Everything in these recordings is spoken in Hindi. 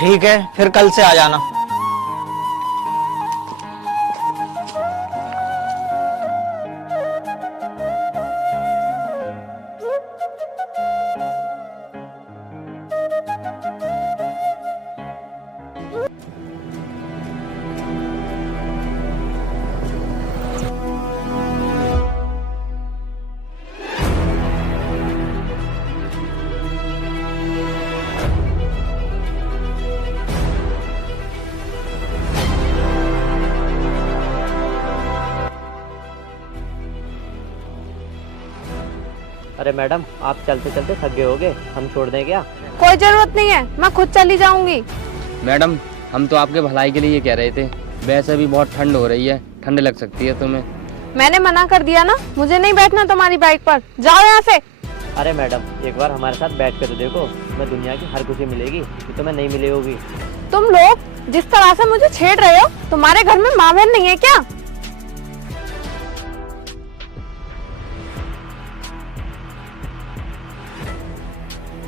ठीक है, फिर कल से आ जाना। अरे मैडम, आप चलते चलते थक गए होगे, हम छोड़ दें क्या? कोई जरूरत नहीं है, मैं खुद चली जाऊंगी। मैडम, हम तो आपके भलाई के लिए ये कह रहे थे। वैसे भी बहुत ठंड हो रही है, ठंड लग सकती है तुम्हें। मैंने मना कर दिया ना, मुझे नहीं बैठना तुम्हारी बाइक पर, जाओ यहाँ से। अरे मैडम, एक बार हमारे साथ बैठ कर तो देखो, तुम्हें दुनिया की हर खुशी मिलेगी जो तुम्हें नहीं मिली होगी। तुम लोग जिस तरह से मुझे छेड़ रहे हो, तुम्हारे घर में माँ बहन नहीं है क्या?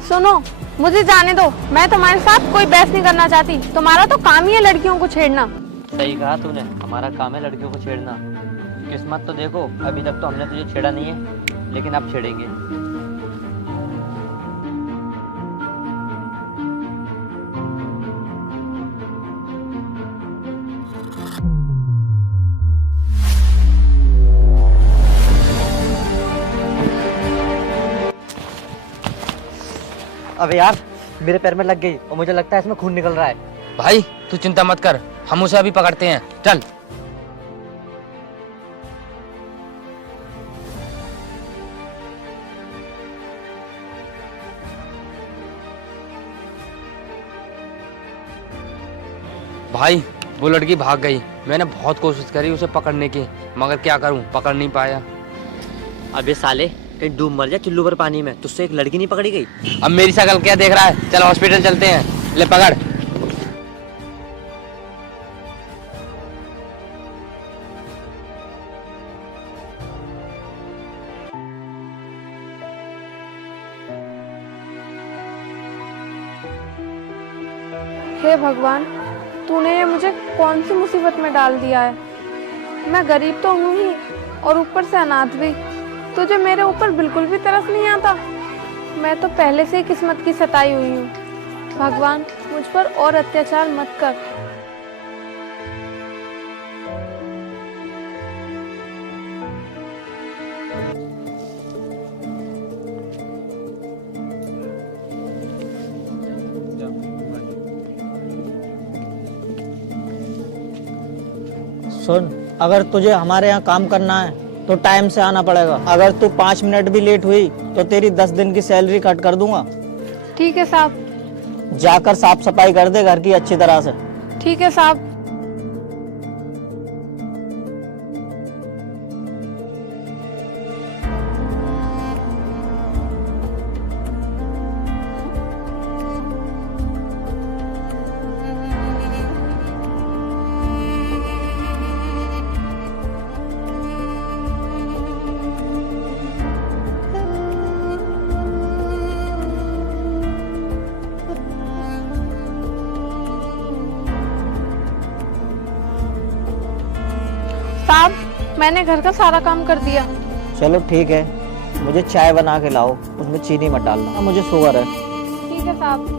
सुनो, मुझे जाने दो, मैं तुम्हारे साथ कोई बहस नहीं करना चाहती। तुम्हारा तो काम ही है लड़कियों को छेड़ना। सही कहा तूने, हमारा काम है लड़कियों को छेड़ना। किस्मत तो देखो, अभी तक तो हमने तुझे छेड़ा नहीं है, लेकिन अब छेड़ेंगे। अबे यार, मेरे पैर में लग गई और मुझे लगता है इसमें खून निकल रहा है। भाई तू चिंता मत कर, हम उसे अभी पकड़ते हैं, चल। भाई वो लड़की भाग गई। मैंने बहुत कोशिश करी उसे पकड़ने की, मगर क्या करूं, पकड़ नहीं पाया। अबे साले, कहीं डूब मर जा चुल्लू भर पानी में, तुझसे एक लड़की नहीं पकड़ी गई? अब मेरी शकल क्या देख रहा है, चल हॉस्पिटल चलते हैं। ले पकड़। हे भगवान, तूने ये मुझे कौन सी मुसीबत में डाल दिया है। मैं गरीब तो हूँ ही और ऊपर से अनाथ भी। तुझे मेरे ऊपर बिल्कुल भी तरस नहीं आता। मैं तो पहले से ही किस्मत की सताई हुई हूँ। भगवान, मुझ पर और अत्याचार मत कर। सुन, अगर तुझे हमारे यहाँ काम करना है तो टाइम से आना पड़ेगा। अगर तू 5 मिनट भी लेट हुई तो तेरी 10 दिन की सैलरी कट कर दूंगा। ठीक है साहब। जाकर साफ सफाई कर दे घर की अच्छी तरह से। ठीक है साहब। साहब, मैंने घर का सारा काम कर दिया। चलो ठीक है, मुझे चाय बना के लाओ, उसमें चीनी मत डालना, मुझे शुगर है। ठीक है साहब।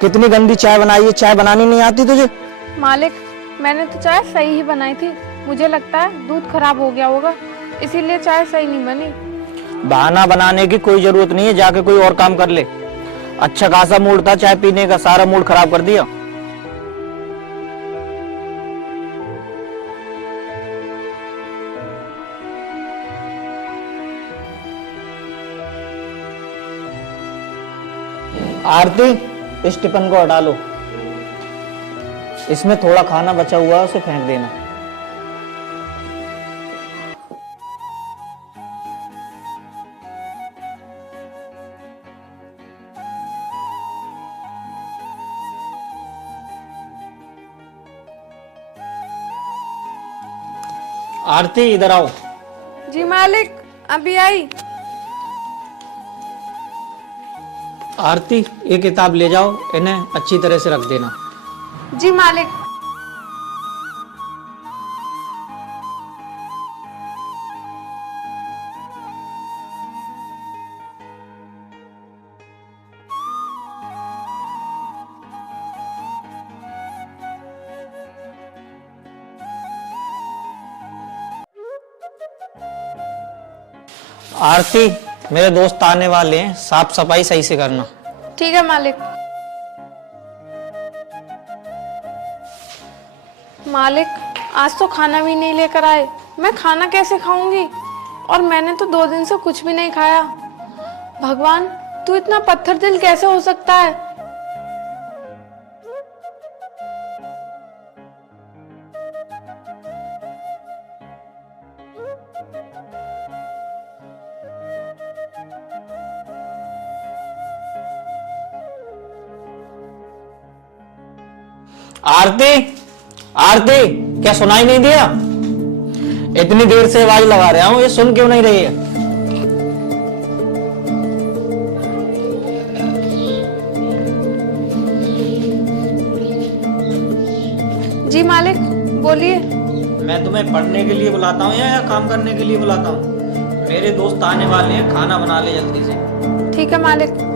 कितनी गंदी चाय बनाई है, चाय बनानी नहीं आती तुझे? मालिक, मैंने तो चाय सही ही बनाई थी। मुझे लगता है दूध खराब हो गया होगा, इसीलिए चाय सही नहीं बनी। बहाना बनाने की कोई जरूरत नहीं है, जाके कोई और काम कर ले। अच्छा खासा मूड था चाय पीने का, सारा मूड खराब कर दिया। आरती, इस टिफिन को हटा लो, इसमें थोड़ा खाना बचा हुआ है, उसे फेंक देना। आरती, इधर आओ। जी मालिक, अभी आई। आरती, ये किताब ले जाओ, इन्हें अच्छी तरह से रख देना। जी मालिक। आरती, मेरे दोस्त आने वाले हैं, साफ सफाई सही से करना। ठीक है मालिक। मालिक, आज तो खाना भी नहीं लेकर आए, मैं खाना कैसे खाऊंगी? और मैंने तो 2 दिन से कुछ भी नहीं खाया। भगवान, तू इतना पत्थर दिल कैसे हो सकता है? आरती, आरती, क्या सुनाई नहीं दिया? इतनी देर से आवाज लगा रहा हूं, ये सुन क्यों नहीं रही है? जी मालिक, बोलिए। मैं तुम्हें पढ़ने के लिए बुलाता हूँ या काम करने के लिए बुलाता हूँ? मेरे दोस्त आने वाले हैं, खाना बना ले जल्दी से। ठीक है मालिक।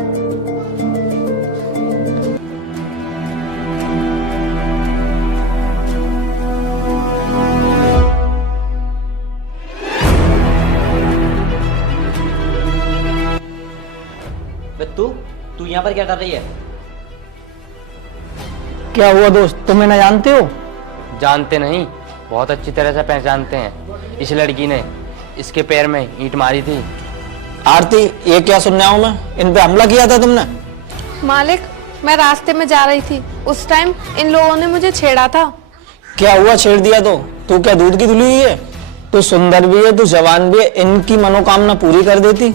तू यहाँ पर क्या कर रही है? क्या हुआ दोस्त, तुम इन्हें जानते हो? जानते नहीं, बहुत अच्छी तरह से पहचानते हैं। इस लड़की ने इसके पैर में ईंट मारी थी। आरती, ये क्या सुन रहा हूं मैं? इन पे हमला किया था तुमने? मालिक, मैं रास्ते में जा रही थी, उस टाइम इन लोगों ने मुझे छेड़ा था। क्या हुआ, छेड़ दिया तो? तू क्या दूध की धुली हुई है? तू सुंदर भी है, तू जवान भी है, इनकी मनोकामना पूरी कर देती।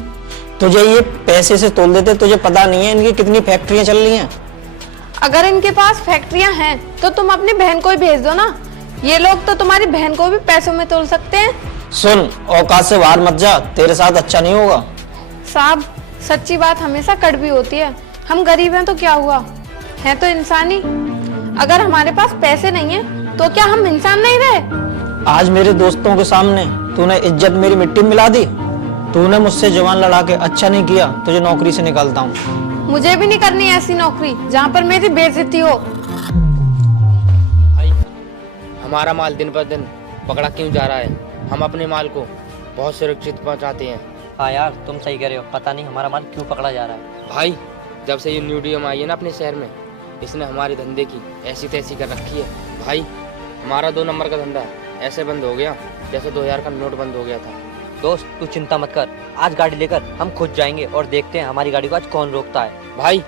तुझे ये पैसे से तोल देते, तुझे पता नहीं है इनकी कितनी फैक्ट्रियां चल रही हैं। अगर इनके पास फैक्ट्रियां हैं तो तुम अपनी बहन को ही भेज दो ना। ये लोग तो तुम्हारी बहन को भी पैसों में तोल सकते हैं। सुन, औकात से बाहर मत जा, तेरे साथ अच्छा नहीं होगा। साहब, सच्ची बात हमेशा कड़वी होती है। हम गरीब हैं तो क्या हुआ, है तो इंसान ही। अगर हमारे पास पैसे नहीं है तो क्या हम इंसान नहीं रहे? आज मेरे दोस्तों के सामने तूने इज्जत मेरी मिट्टी में मिला दी। तूने मुझसे जवान लड़ा के अच्छा नहीं किया, तुझे नौकरी से निकालता हूँ। मुझे भी नहीं करनी ऐसी नौकरी जहाँ पर मेरी बेइज्जती हो। भाई, हमारा माल दिन पर दिन पकड़ा क्यों जा रहा है? हम अपने माल को बहुत सुरक्षित पहुंचाते हैं। हाँ यार, तुम सही कह रहे हो, पता नहीं हमारा माल क्यों पकड़ा जा रहा है। भाई, जब से ये न्यू डीएम आई है ना अपने शहर में, इसने हमारे धंधे की ऐसी तैसी कर रखी है। भाई, हमारा 2 नंबर का धंधा ऐसे बंद हो गया जैसे 2000 का नोट बंद हो गया था। दोस्त, तू चिंता मत कर, आज गाड़ी लेकर हम खुद जाएंगे और देखते हैं हमारी गाड़ी को आज कौन रोकता है। भाई,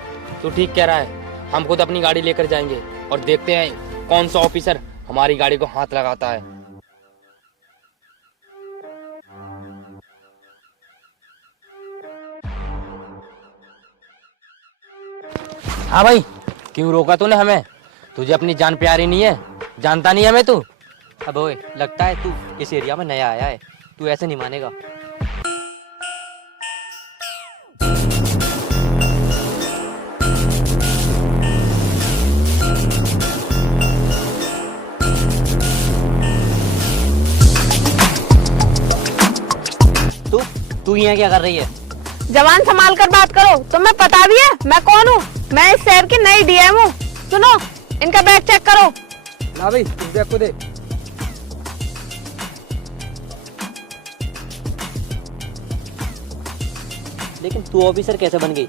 तू ठीक कह रहा है, हम खुद अपनी गाड़ी लेकर जाएंगे और देखते हैं कौन सा ऑफिसर हमारी गाड़ी को हाथ लगाता है। हाँ भाई, क्यों रोका तूने हमें? तुझे अपनी जान प्यारी नहीं है? जानता नहीं हमें तू? अब ओए, लगता है तू इस एरिया में नया आया है, तू ऐसे नहीं मानेगा। तू यहाँ क्या कर रही है? जवान संभाल कर बात करो, तुम्हें पता भी है मैं कौन हूँ? मैं इस शहर की नई डीएम हूँ। सुनो, इनका बैग चेक करो। ला भाई, इस बैग को दे। लेकिन तू ऑफिसर कैसे बन गई?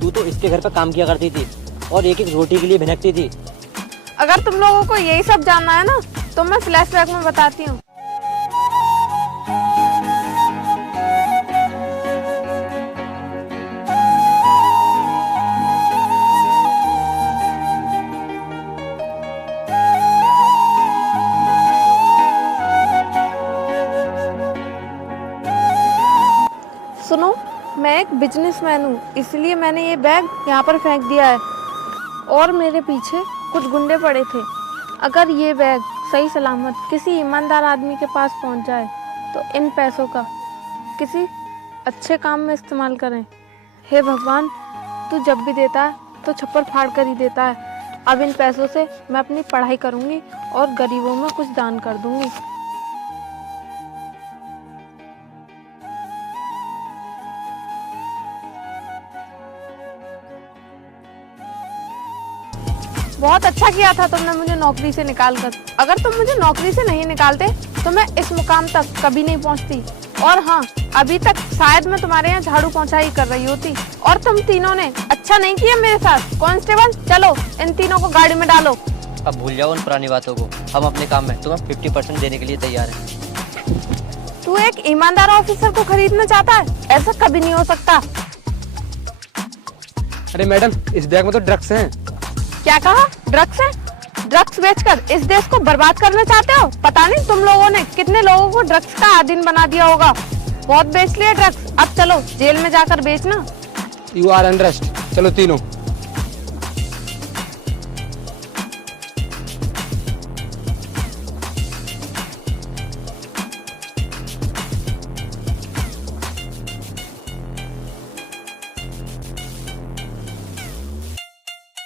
तू तो इसके घर पे काम किया करती थी और एक एक रोटी के लिए भिनकती थी। अगर तुम लोगों को यही सब जानना है ना, तो मैं फ्लैशबैक में बताती हूँ। सुनो, मैं एक बिजनेसमैन हूँ, इसलिए मैंने ये बैग यहाँ पर फेंक दिया है और मेरे पीछे कुछ गुंडे पड़े थे। अगर ये बैग सही सलामत किसी ईमानदार आदमी के पास पहुँच जाए तो इन पैसों का किसी अच्छे काम में इस्तेमाल करें। हे भगवान, तू जब भी देता है तो छप्पर फाड़ कर ही देता है। अब इन पैसों से मैं अपनी पढ़ाई करूँगी और गरीबों में कुछ दान कर दूँगी। बहुत अच्छा किया था तुमने मुझे नौकरी से निकाल कर। अगर तुम मुझे नौकरी से नहीं निकालते तो मैं इस मुकाम तक कभी नहीं पहुंचती। और हाँ, अभी तक शायद मैं तुम्हारे यहाँ झाड़ू पोंछाई कर रही होती। और तुम तीनों ने अच्छा नहीं किया मेरे साथ। कांस्टेबल, चलो इन तीनों को गाड़ी में डालो। अब भूल जाओ उन पुरानी बातों को। हम अपने काम में तुम्हें 50% देने के लिए तैयार हैं। तू एक ईमानदार ऑफिसर को खरीदना चाहता है? ऐसा कभी नहीं हो सकता। अरे मैडम, इस बैग में तो ड्रग्स हैं। क्या कहा? ड्रग्स है? ड्रग्स बेचकर इस देश को बर्बाद करना चाहते हो? पता नहीं तुम लोगों ने कितने लोगों को ड्रग्स का आदीन बना दिया होगा। बहुत बेच लिया ड्रग्स, अब चलो जेल में जाकर बेचना। You are under arrest. चलो तीनों।